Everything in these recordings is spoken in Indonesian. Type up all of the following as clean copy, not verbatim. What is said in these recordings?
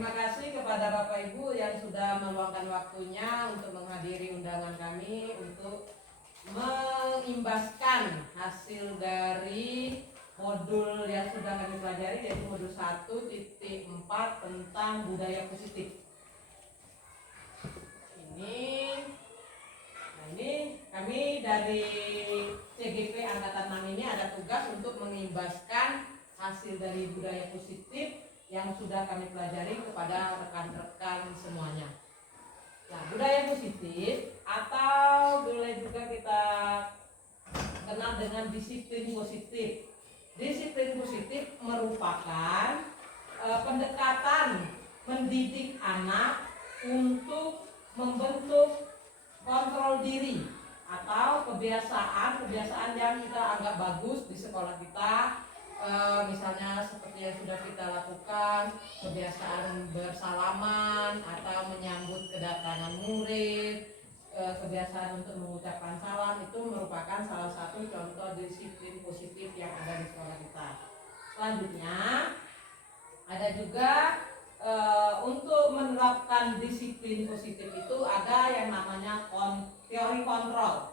Terima kasih kepada Bapak Ibu yang sudah meluangkan waktunya untuk menghadiri undangan kami untuk mengimbaskan hasil dari modul yang sudah kami pelajari, yaitu modul 1.4 tentang budaya positif. Ini kami dari CGP Angkatan 6 ini ada tugas untuk mengimbaskan hasil dari budaya positif yang sudah kami pelajari kepada rekan-rekan semuanya. Nah, budaya positif atau boleh juga kita kenal dengan disiplin positif. Disiplin positif merupakan pendekatan mendidik anak untuk membentuk kontrol diri atau kebiasaan yang kita anggap bagus di sekolah kita. Misalnya seperti yang sudah kita lakukan, kebiasaan bersalaman atau menyambut kedatangan murid, kebiasaan untuk mengucapkan salam, itu merupakan salah satu contoh disiplin positif yang ada di sekolah kita. Selanjutnya ada juga untuk menerapkan disiplin positif itu ada yang namanya teori kontrol.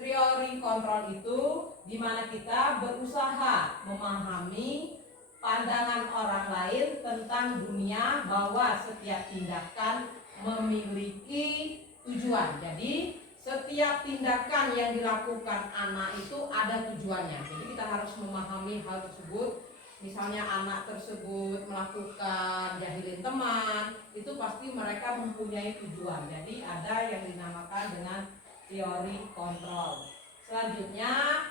Teori kontrol itu di mana kita berusaha memahami pandangan orang lain tentang dunia, bahwa setiap tindakan memiliki tujuan. Jadi setiap tindakan yang dilakukan anak itu ada tujuannya. Jadi kita harus memahami hal tersebut. Misalnya anak tersebut melakukan jahilin teman, itu pasti mereka mempunyai tujuan. Jadi ada yang dinamakan dengan teori kontrol. Selanjutnya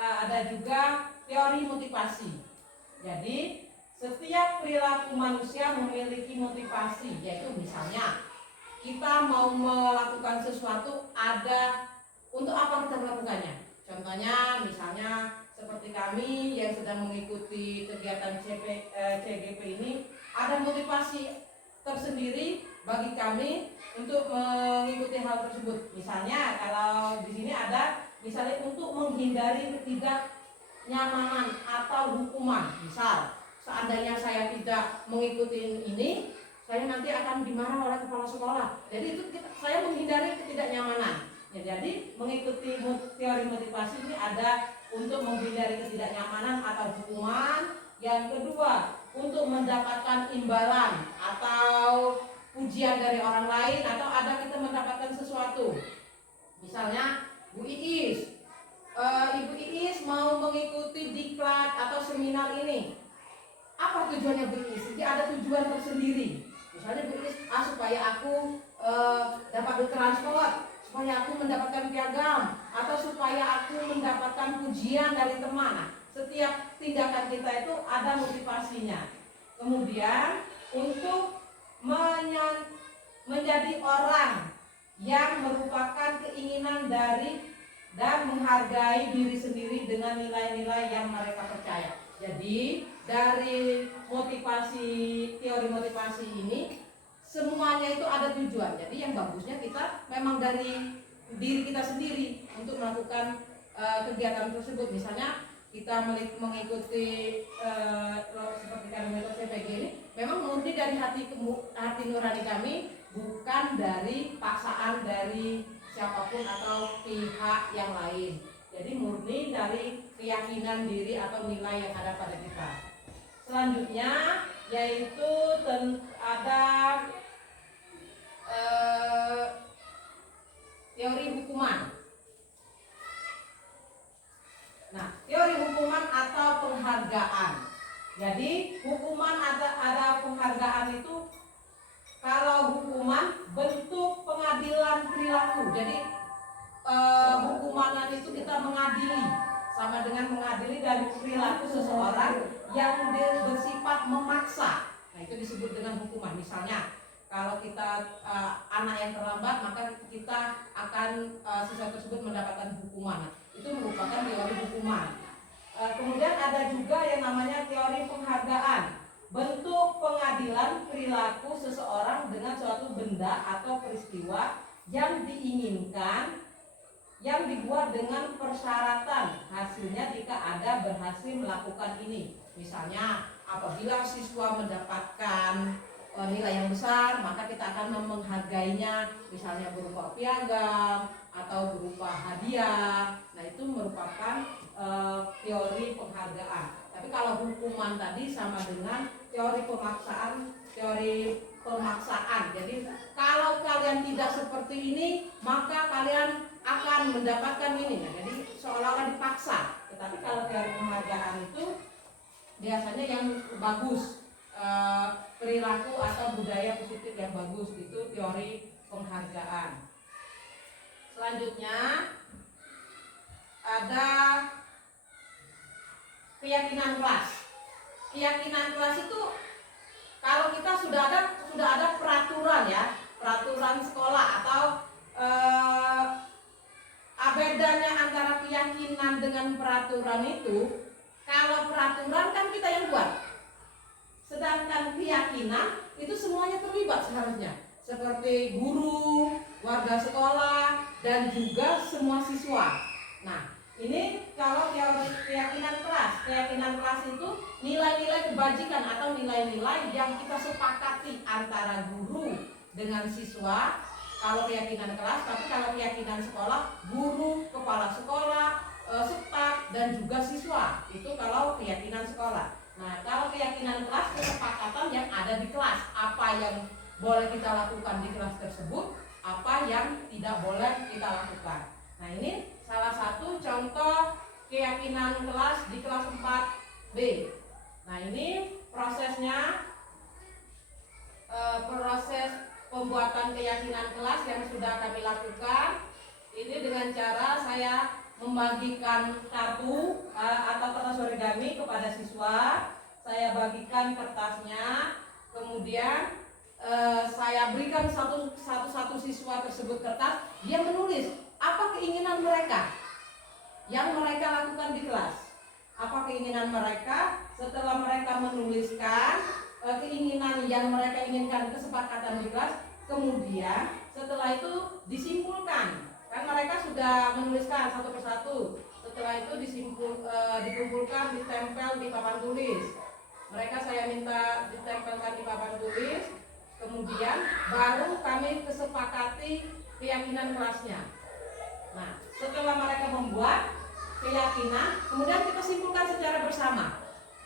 ada juga teori motivasi. Jadi setiap perilaku manusia memiliki motivasi, yaitu misalnya kita mau melakukan sesuatu, ada untuk apa kita melakukannya. Contohnya misalnya seperti kami yang sedang mengikuti kegiatan CGP ini, ada motivasi tersendiri bagi kami untuk mengikuti hal tersebut. Misalnya kalau di sini ada misalnya untuk menghindari ketidaknyamanan atau hukuman. Misal seandainya saya tidak mengikuti ini, saya nanti akan dimarah oleh kepala sekolah. Jadi itu saya menghindari ketidaknyamanan. Ya, jadi mengikuti teori motivasi ini ada untuk menghindari ketidaknyamanan atau hukuman. Yang kedua, untuk mendapatkan imbalan atau pujian dari orang lain, atau ada kita mendapatkan sesuatu. Misalnya Bu Iis, Ibu Iis mau mengikuti diklat atau seminar ini. Apa tujuannya Bu Iis? Jadi ada tujuan tersendiri. Misalnya Bu Iis, supaya aku dapat bertransport, supaya aku mendapatkan piagam, atau supaya aku mendapatkan pujian dari teman. Nah, setiap tindakan kita itu ada motivasinya. Kemudian untuk menjadi orang yang merupakan keinginan dari dan menghargai diri sendiri dengan nilai-nilai yang mereka percaya. Jadi dari teori motivasi ini semuanya itu ada tujuan. Jadi yang bagusnya kita memang dari diri kita sendiri untuk melakukan kegiatan tersebut. Misalnya kita mengikuti seperti kami mengikuti CPG ini, memang murni dari hati nurani kami, bukan dari paksaan dari siapapun atau pihak yang lain. Jadi murni dari keyakinan diri atau nilai yang ada pada kita. Selanjutnya yaitu ada teori hukuman. Nah, teori hukuman atau penghargaan. Jadi hukuman ada penghargaan itu. Kalau hukuman bentuk pengadilan perilaku. Jadi hukuman itu kita mengadili, sama dengan mengadili dari perilaku seseorang yang bersifat memaksa. Nah, itu disebut dengan hukuman. Misalnya kalau kita anak yang terlambat, maka kita akan siswa tersebut mendapatkan hukuman. Nah, itu merupakan teori hukuman. Kemudian ada juga yang namanya teori penghargaan. Bentuk pengadilan perilaku seseorang dengan suatu benda atau peristiwa yang diinginkan, yang dibuat dengan persyaratan hasilnya jika ada berhasil melakukan ini. Misalnya apabila siswa mendapatkan maka kita akan menghargainya, misalnya berupa piagam atau berupa hadiah. Nah, itu merupakan teori penghargaan. Tapi kalau hukuman tadi sama dengan teori pemaksaan. Jadi kalau kalian tidak seperti ini, maka kalian akan mendapatkan ini. Nah, jadi seolah-olah dipaksa. Tetapi kalau teori penghargaan itu biasanya yang bagus, perilaku atau budaya positif yang bagus, itu teori penghargaan. Selanjutnya ada keyakinan kelas. Keyakinan kelas itu kalau kita sudah ada peraturan ya, peraturan sekolah atau bedanya antara keyakinan dengan peraturan itu, kalau peraturan kan kita yang buat, sedangkan keyakinan itu semuanya terlibat seharusnya, seperti guru, warga sekolah, dan juga semua siswa. Nah, ini kalau teori keyakinan kelas itu nilai-nilai kebajikan atau nilai-nilai yang kita sepakati antara guru dengan siswa. Kalau keyakinan kelas, tapi kalau keyakinan sekolah, guru, kepala sekolah, staf, dan juga siswa. Itu kalau keyakinan sekolah. Nah, kalau keyakinan kelas, kesepakatan yang ada di kelas, apa yang boleh kita lakukan di kelas tersebut, apa yang tidak boleh kita lakukan. Nah, ini salah satu contoh keyakinan kelas di kelas 4B. Nah, ini prosesnya, proses pembuatan keyakinan kelas yang sudah kami lakukan. Ini dengan cara saya membagikan kartu atau kertas origami kepada siswa. Saya bagikan kertasnya, kemudian saya berikan satu siswa tersebut kertas. Dia menulis apa keinginan mereka yang mereka lakukan di kelas. Apa keinginan mereka. Setelah mereka menuliskan keinginan yang mereka inginkan, kesepakatan di kelas, kemudian setelah itu disimpulkan. Kan mereka sudah menuliskan satu persatu. Setelah itu dikumpulkan, ditempel di papan tulis. Mereka saya minta ditempelkan di papan tulis. Kemudian baru kami kesepakati keyakinan kelasnya. Nah, setelah mereka membuat keyakinan, kemudian kita simpulkan secara bersama.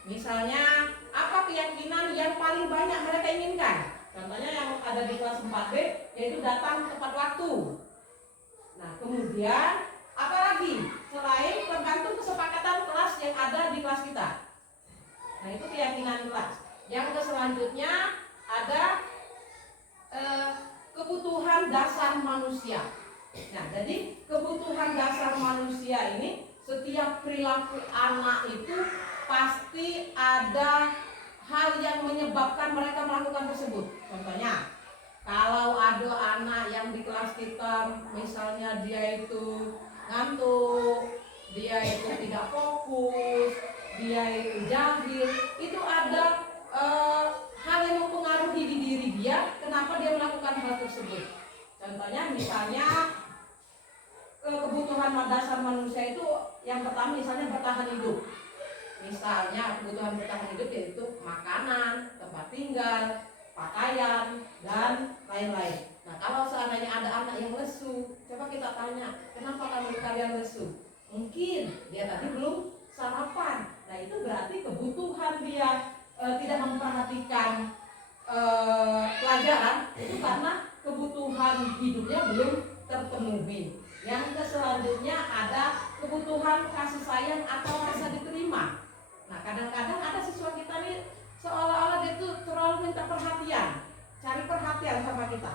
Misalnya, apa keyakinan yang paling banyak mereka inginkan? Contohnya yang ada di kelas 4B, yaitu datang tepat waktu. Nah, kemudian apa lagi? Selain tergantung kesepakatan kelas yang ada di kelas kita. Nah, itu keyakinan kelas. Yang selanjutnya ada kebutuhan dasar manusia. Nah, jadi kebutuhan dasar manusia ini, setiap perilaku anak itu pasti ada hal yang menyebabkan mereka melakukan tersebut. Contohnya, kalau ada anak yang di kelas kita, misalnya dia itu ngantuk, dia itu tidak fokus, dia itu jahil, itu ada hal yang mempengaruhi di diri dia, kenapa dia melakukan hal tersebut. Contohnya, misalnya kebutuhan dasar manusia itu yang pertama misalnya bertahan hidup. Misalnya kebutuhan bertahan hidup yaitu makanan, tempat tinggal, pakaian, dan lain-lain. Nah, kalau seandainya ada anak yang lesu, coba kita tanya, kenapa kalian lesu? Mungkin dia tadi belum sarapan. Nah, itu berarti kebutuhan dia tidak memperhatikan pelajaran itu karena kebutuhan hidupnya belum terpenuhi. Yang selanjutnya ada kebutuhan kasih sayang atau rasa diterima. Nah, kadang-kadang ada siswa kita nih seolah-olah dia tuh terlalu minta perhatian, cari perhatian sama kita.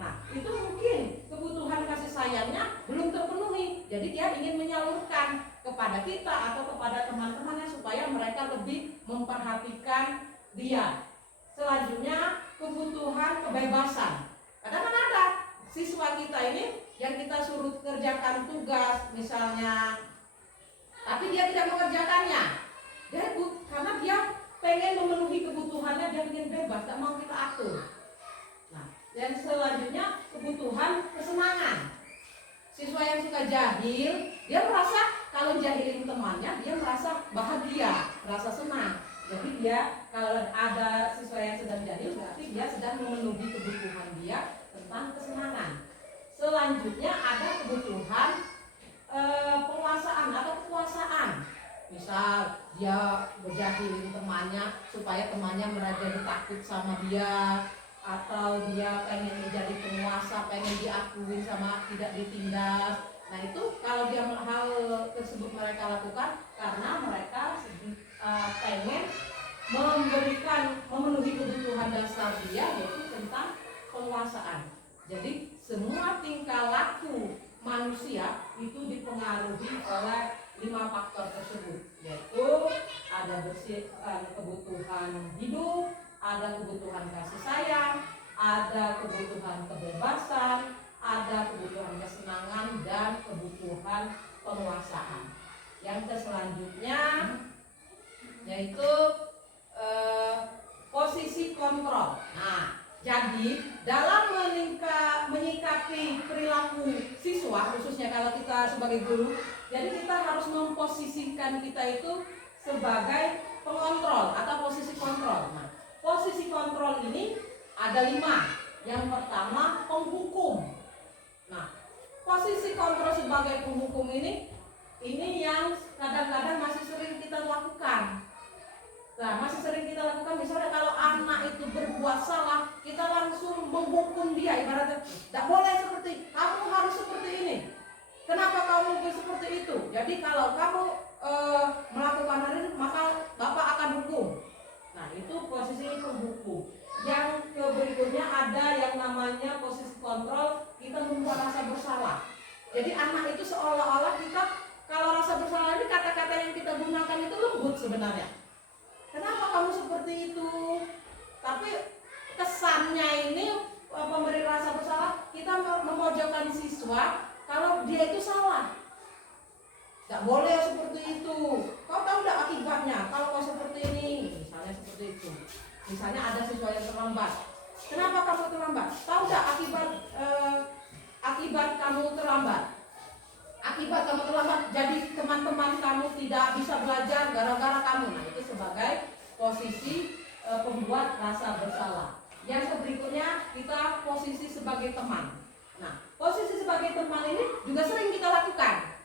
Nah, itu mungkin kebutuhan kasih sayangnya belum terpenuhi. Jadi dia ingin menyalurkan kepada kita atau kepada teman-temannya supaya mereka lebih memperhatikan dia. Selanjutnya kebutuhan kebebasan. Kadang-kadang ada siswa kita ini yang kita suruh kerjakan tugas misalnya, tapi dia tidak mengerjakannya. Karena dia pengen memenuhi kebutuhannya, dia ingin bebas, tak mau kita atur. Nah, dan selanjutnya kebutuhan kesenangan. Siswa yang suka jahil, dia merasa kalau jahilin temannya, dia merasa bahagia, merasa senang. Jadi dia kalau ada siswa yang sedang jahil, berarti dia sedang memenuhi kebutuhan jadi takut sama dia, atau dia pengen menjadi penguasa, pengen diakui sama tidak ditindas. Nah itu kalau dia hal tersebut mereka lakukan karena mereka pengen memenuhi kebutuhan dasar dia, yaitu tentang penguasaan. Jadi semua tingkah laku manusia itu dipengaruhi oleh 5 faktor tersebut, yaitu ada kebutuhan hidup, ada kebutuhan kasih sayang, ada kebutuhan kebebasan, ada kebutuhan kesenangan, dan kebutuhan penguasaan. Yang selanjutnya yaitu posisi kontrol. Nah, jadi dalam menyikapi perilaku siswa, khususnya kalau kita sebagai guru, jadi kita harus memposisikan kita itu sebagai pengontrol atau posisi kontrol. Nah, posisi kontrol ini ada 5. Yang pertama, penghukum. Nah, posisi kontrol sebagai penghukum ini yang kadang-kadang masih sering kita lakukan. Nah, masih sering kita lakukan, misalnya kalau anak itu berbuat salah, kita langsung menghukum dia, ibaratnya tidak boleh seperti, kamu harus seperti ini. Kenapa kamu seperti itu? Jadi kalau kamu melakukan hal ini, maka Bapak akan hukum. Nah, itu posisi penghukum. Yang berikutnya ada yang namanya posisi kontrol, kita membuat rasa bersalah. Jadi anak itu seolah-olah kita, kalau rasa bersalah ini kata-kata yang kita gunakan itu lembut sebenarnya. Kenapa kamu seperti itu? Tapi kesannya ini memberi rasa bersalah, kita memojokkan siswa kalau dia itu salah. Tidak boleh seperti itu. Kau tahu tidak akibatnya kalau kau seperti ini? Misalnya seperti itu. Misalnya ada siswa yang terlambat. Kenapa kamu terlambat? Tahu tidak akibat kamu terlambat? Akibat kamu terlambat, jadi teman-teman kamu tidak bisa belajar gara-gara kamu. Nah, itu sebagai posisi pembuat rasa bersalah. Yang berikutnya kita posisi sebagai teman. Nah, posisi sebagai teman ini juga sering kita lakukan.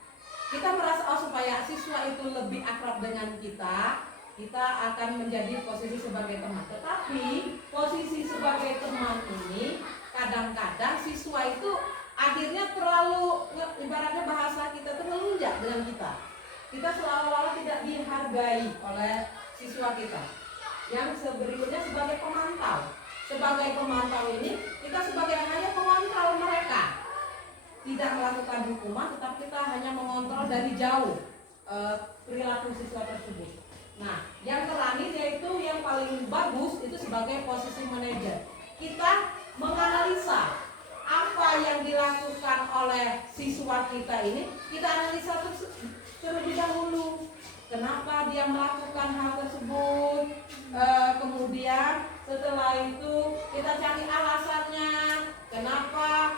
Kita merasa supaya siswa itu lebih akrab dengan kita akan menjadi posisi sebagai teman. Tetapi posisi sebagai teman ini kadang-kadang siswa itu akhirnya terlalu, ibaratnya bahasa kita terlunjak dengan kita. Kita seolah-olah tidak dihargai oleh siswa kita. Yang berikutnya sebagai pemantau. Sebagai pemantau ini kita sebagai hanya mengontrol mereka. Tidak melakukan hukuman, tetapi kita hanya mengontrol dari jauh perilaku siswa tersebut. Nah, yang terakhir yaitu yang paling bagus itu sebagai posisi manajer. Kita menganalisa apa yang dilakukan oleh siswa kita ini, kita analisa terlebih dahulu. Kenapa dia melakukan hal tersebut? Kemudian setelah itu kita cari alasannya. Kenapa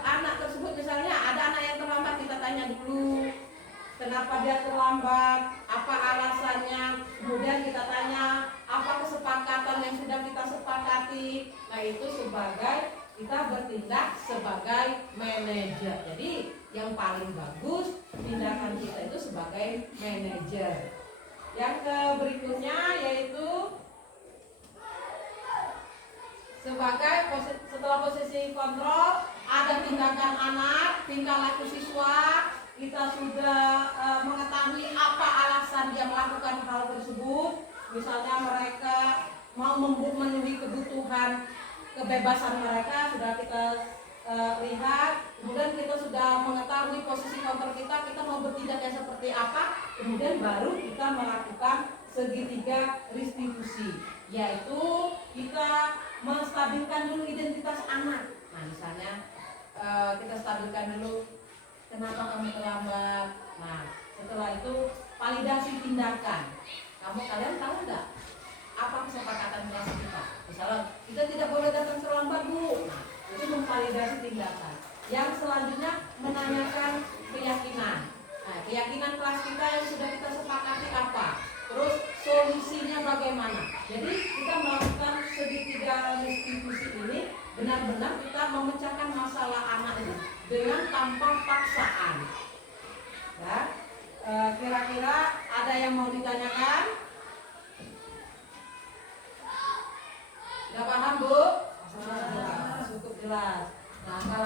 anak tersebut, misalnya ada anak yang terlambat, kita tanya dulu kenapa dia terlambat, apa alasannya. Kemudian kita tanya apa kesepakatan yang sudah kita sepakati. Nah, itu sebagai kita bertindak sebagai manajer. Jadi yang paling bagus tindakan kita itu sebagai manajer. Yang berikutnya yaitu setelah posisi kontrol, ada tindakan anak, tingkah laku siswa. Kita sudah mengetahui apa alasan dia melakukan hal tersebut. Misalnya mereka mau memenuhi kebutuhan kebebasan mereka, sudah kita lihat. Kemudian kita sudah mengetahui posisi kontrol kita mau bertindaknya seperti apa. Kemudian baru kita melakukan segitiga restitusi, yaitu kita menstabilkan dulu identitas anak. Nah, misalnya kita stabilkan dulu, kenapa kamu terlambat. Nah, setelah itu validasi tindakan. Kalian tahu nggak apa kesepakatan kelas kita? Misalnya kita tidak boleh datang terlambat, Bu. Nah, itu memvalidasi tindakan. Yang selanjutnya menanyakan keyakinan. Nah, keyakinan kelas kita yang sudah kita sepakati apa? Terus solusinya bagaimana? Jadi kita melakukan segitiga restitusi ini, benar-benar kita memecahkan masalah anak ini dengan tanpa paksaan. Ya, kira-kira ada yang mau ditanyakan?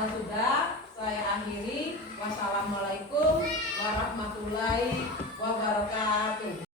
Kalau sudah, saya akhiri. Wassalamualaikum warahmatullahi wabarakatuh.